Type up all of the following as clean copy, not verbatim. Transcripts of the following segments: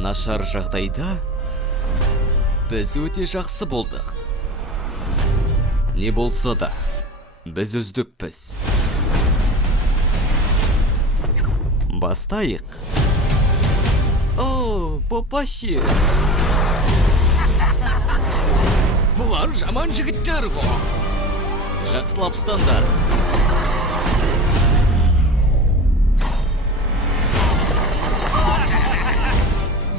Нашар жағдайда біз өте жақсы болдық. Не болса да, біз үздікпіз. Бастайық. О, попаще. Бұлар жаман жігіттер ғой. Жақсылап ұстандар.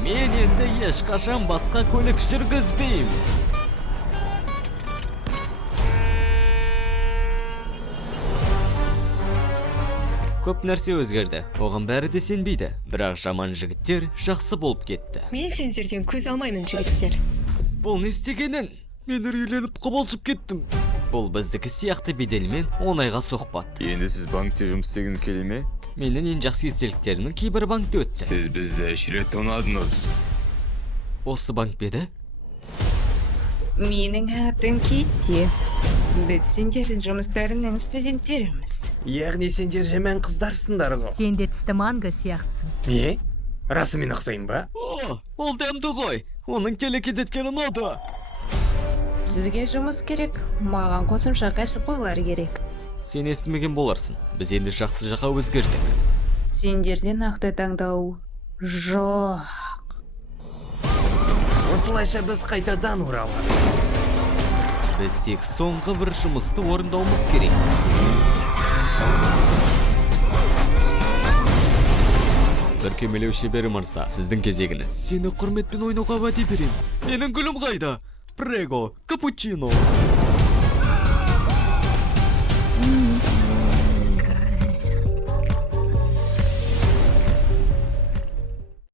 Мен енді ешқашан басқа көлік жүргізбеймін. Көп нәрсе өзгерді, оған бәрі де сенбейді, бірақ жаман жігіттер жақсы болып кетті. Мен сендерден көз алмаймын, жігіттер. Бұл не істегенін? Мен үрейленіп қобалжып кеттім. Бұл біздікі сияқты беделмен оңайға соқпады. Енді сіз банкте жұмыс істегіңіз келе ме? Менің ең жақсы естеліктерімнің кейбір банкте өтті. Сіз бізді үш рет ұнадыңыз. Осы банк беді? Менің атым Китти. Біз сендердің жұмыстарының студенттеріміз. Яғни сендер жаман қыздарсыңдар ғой. Сен де тісті манго сияқтысың. Не? Расымен ұқсайын ба? О, ол дәмді ғой. Оның келекет еткен ұнады. Сізге жұмыс керек, маған қосымша кәсіп қойлар керек. Сен естімеген боларсың. Біз енді жақсы жаққа өзгердік. Сендерден нақты таңдау жоқ. Осылайша біз қайтадан ораламыз. Біз тек соңғы бір жұмысты орындауымыз керек. Бүркемелеу шебері мырза, сіздің кезегіңіз. Сені құрметпен ойнауға уәде беремін. Менің гүлім қайда? Прего, капучино.